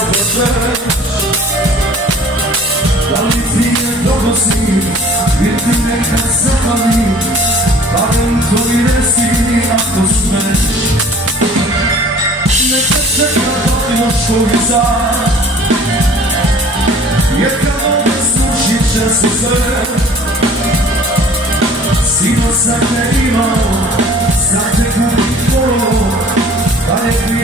poče. Da li ti je dobro si, jer ti nekad zapali, barem to i reci ako smeš. Neka čeka dok noć ulica, jer kad ove slušit će se sve. Sino sam te imao, sad te gubim polo, da je